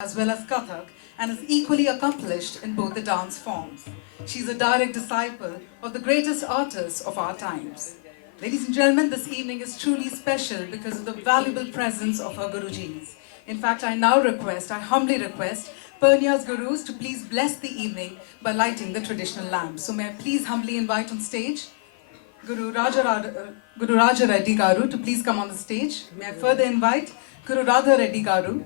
as well as Kathak and is equally accomplished in both the dance forms. She's a direct disciple of the greatest artists of our times. Ladies and gentlemen, this evening is truly special because of the valuable presence of her Gurujis. In fact, I humbly request Purnya's Gurus to please bless the evening by lighting the traditional lamp. So may I please humbly invite on stage Guru Raja Reddy Garu to please come on the stage. May I further invite Guru Radha Reddy Garu.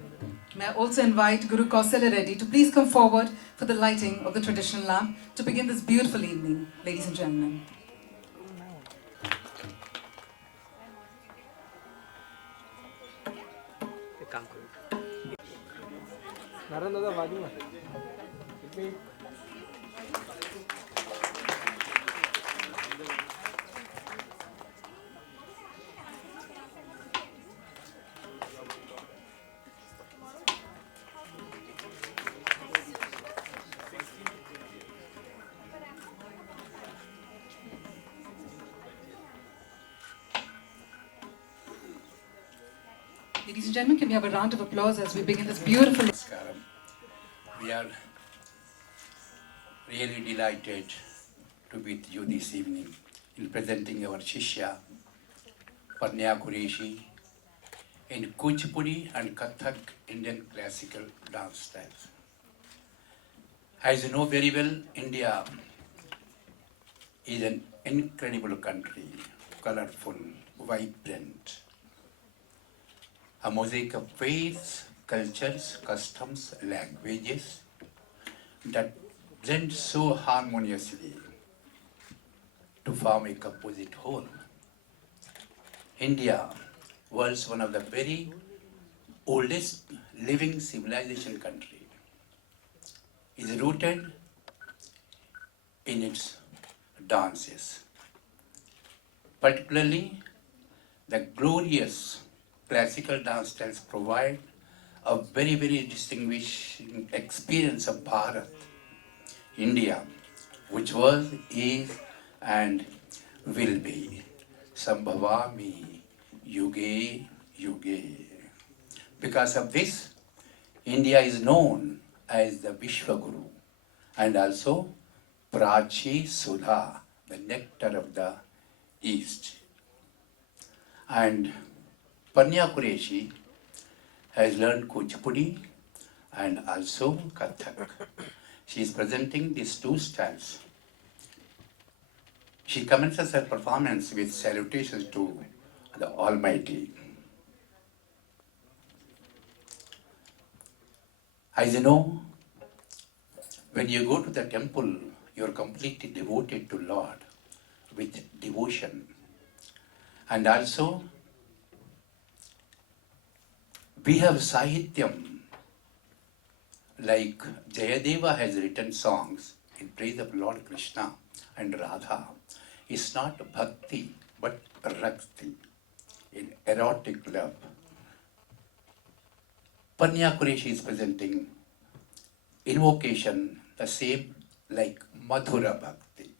May I also invite Guru Kausala Reddy to please come forward for the lighting of the traditional lamp to begin this beautiful evening, ladies and gentlemen. Ladies and gentlemen, can we have a round of applause as we begin this beautiful... Namaskaram. We are really delighted to be with you this evening in presenting our Shishya, Parnya Qureshi, in Kuchipudi and Kathak Indian classical dance styles. As you know very well, India is an incredible country, colorful, vibrant, a mosaic of faiths, cultures, customs, languages that blend so harmoniously to form a composite whole. India, world's one of the very oldest living civilization country, is rooted in its dances, particularly the glorious classical dance styles provide a very, very distinguishing experience of Bharat, India, which was, is, and will be. Sambhavami Yuge Yuge. Because of this, India is known as the Vishwaguru and also Prachi Sudha, the nectar of the East. And Panya Qureshi has learned Kuchipudi and also Kathak. She is presenting these two styles. She commences her performance with salutations to the Almighty. As you know, when you go to the temple, you are completely devoted to Lord with devotion. And also, we have Sahityam, like Jayadeva has written songs in praise of Lord Krishna and Radha. It's not bhakti, but rakti, in erotic love. Panya Qureshi is presenting invocation, the same like Madhura Bhakti.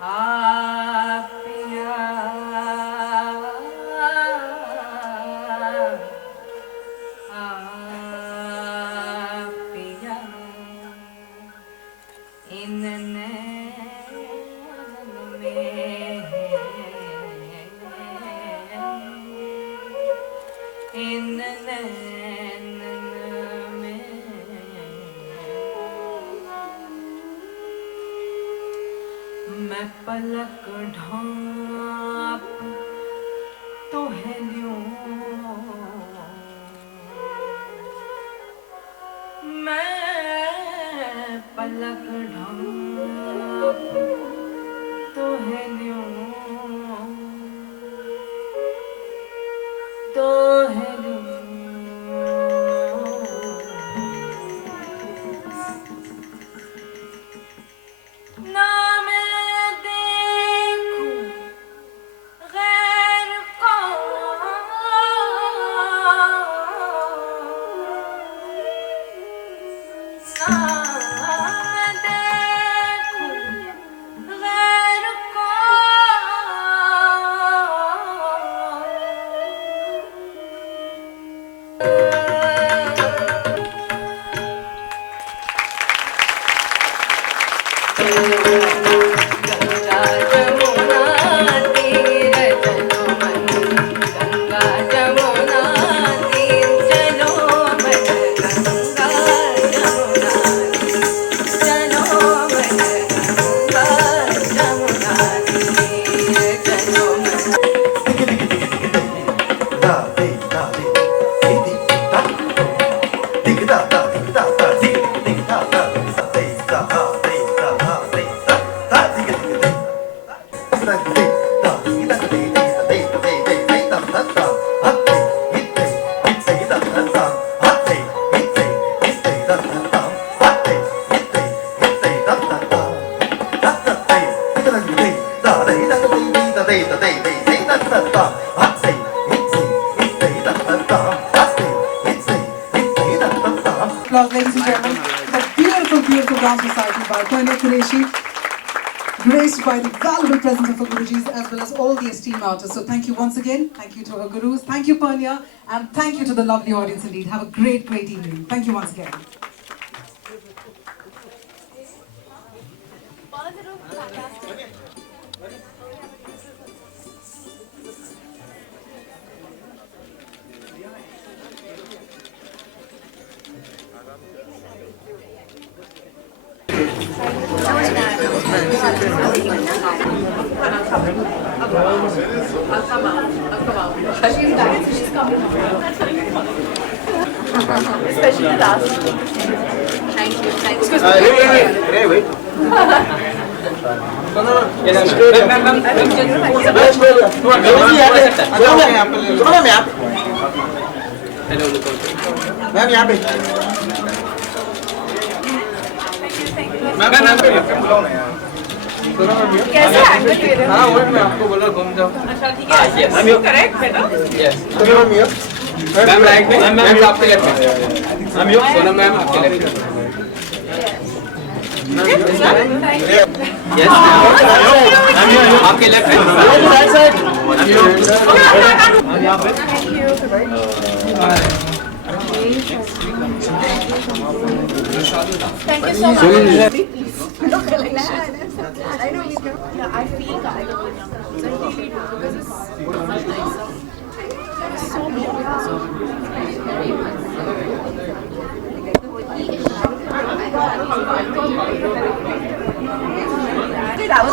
पिया पिया इन नैनन में इन नैनन में मैं पलक ढाँप तो है ल्यूं मैं पलक ढाँप तो है ल्यूं तो है ल्यूं ना मैं देखूं गैर को ना मैं देखूं गैर को गंगा जमुना तीर चलो मन गंगा जमुना तीर चलो मन गंगा जमुना चलो मन गंगा जमुना तीर चलो मन Applause, ladies and gentlemen. The beautiful, beautiful dance recital by Purnia Qureshi, graced by the valuable presence of her Gurujis as well as all the esteemed artists. So thank you once again. Thank you to her Gurus. Thank you, Purnia. And thank you to the lovely audience indeed. Have a great, great evening. Thank you once again. Especially the last one. Thank you. Thank you. Wait. Ma'am यहाँ पे कैसे handle ले रहे हो? हाँ वही मैं आपको बोला घूम जाओ अच्छा ठीक है करेक्ट बेटा मैम राइट में मैम आपके लेफ्ट में मैम यू सोनम मैम आपके लेफ्ट में यस मैम आपके लेफ्ट में राइट साइड मैम यहाँ पे thank you so much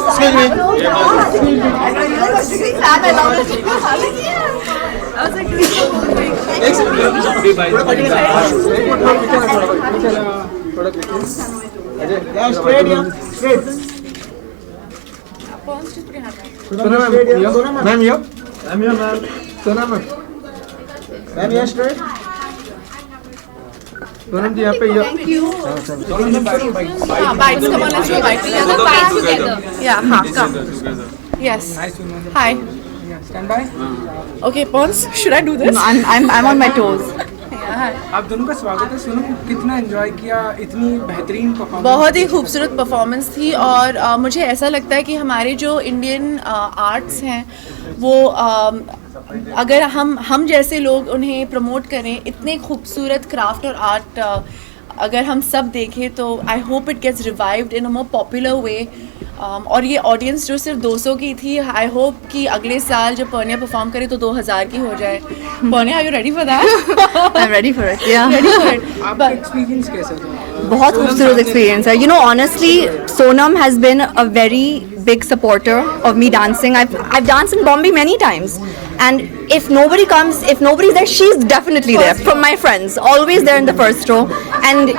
Excuse me. Ma'am, you? I'm here, ma'am. Sonam, ma'am. Ma'am, yes, straight. Sonam ji, यहाँ पे ये. Thank you. Bites, come on, let's do bites together. Bites together. Yeah, come. Yes. Hi. Stand by. Okay, Pons, should I do this? I'm on my toes. हाँ। आप दोनों का स्वागत है। सोनम, कितना एंजॉय किया, इतनी बेहतरीन परफॉर्मेंस? बहुत ही खूबसूरत परफॉर्मेंस थी और मुझे ऐसा लगता है कि हमारे जो इंडियन आर्ट्स हैं वो अगर हम जैसे लोग उन्हें प्रमोट करें, इतने खूबसूरत क्राफ्ट और आर्ट अगर हम सब देखें तो I hope it gets revived in a more popular way. और ये ऑडियंस जो सिर्फ 200 की थी, आई होप कि अगले साल जब पर्निया परफॉर्म करे तो 2000 की हो जाए। Parnia, are you ready for that? I'm ready for it. Yeah. Ready for it? आपका एक्सपीरियंस कैसा था? बहुत खूबसूरत एक्सपीरियंस है. You know, honestly, Sonam has been a very big supporter of me dancing. I've danced in Bombay many times, and if nobody comes, if nobody's there, she's definitely there. From my friends, always there in the first row. And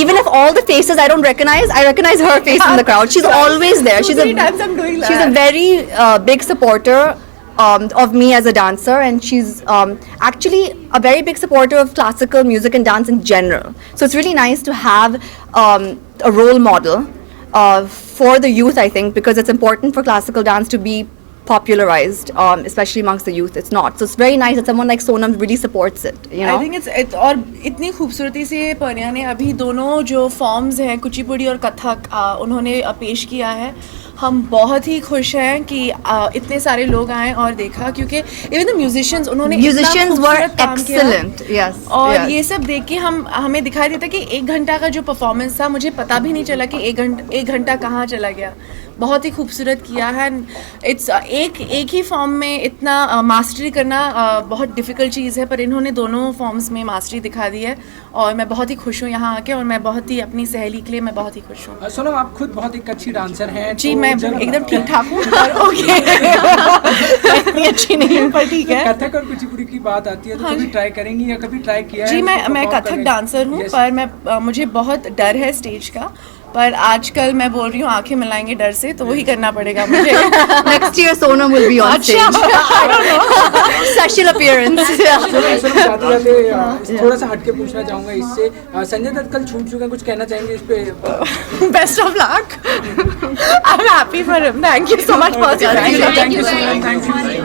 even if all the faces I don't recognize, I recognize her face in the crowd. She's always there. She's Many times I'm doing she's a that. very big supporter of me as a dancer, and she's actually a very big supporter of classical music and dance in general. So it's really nice to have a role model for the youth, I think, because it's important for classical dance to be popularized, especially amongst the youth. It's not. So it's very nice that someone like Sonam really supports it, you know. I think it's और इतनी खूबसूरती से Parnia ने अभी दोनों जो forms हैं, कुचिपुड़ी और कथक, उन्होंने पेश किया है। हम बहुत ही खुश हैं कि इतने सारे लोग आए और देखा, क्योंकि इवन द म्यूजिशियंस, उन्होंने इतना Musicians were खूबसूरत काम किया। excellent. Yes. और yes. ये सब देख के हमें दिखाई देता कि 1 घंटा का जो परफॉर्मेंस था, मुझे पता भी नहीं चला कि 1 घंटा कहाँ चला गया। बहुत ही खूबसूरत किया है। इट्स एक ही फॉर्म में इतना मास्टरी करना बहुत डिफ़िकल्ट चीज़ है, पर इन्होंने दोनों फॉर्म्स में मास्टरी दिखा दी है और मैं बहुत ही खुश हूँ यहाँ आके, और मैं बहुत ही अपनी सहेली के लिए मैं बहुत ही खुश हूँ। सोनम, आप खुद बहुत एक अच्छी डांसर हैं। जी, तो मैं जब एकदम ठीक ठाक हूँ, पर ओके इतनी अच्छी नहीं हूँ, पर ठीक है। कथक और कुचिपुड़ी की बात आती है तो कभी ट्राई करेंगी या कभी ट्राई किया है? जी, मैं perform कथक करने? डांसर हूँ, Yes. पर मुझे बहुत डर है स्टेज का, पर आजकल मैं बोल रही हूँ आंखें मिलाएंगे डर से, तो वही करना पड़ेगा मुझे। Next year Sonam will be on stage. Special appearance. Sonam, जाते थोड़ा सा हटके पूछना चाहूंगा इससे, संजय दत्त कल छूट चुके हैं, कुछ कहना चाहेंगे इस पे? Best of luck. I'm happy for him. Thank you so much for Thank you, Soनम, thank you.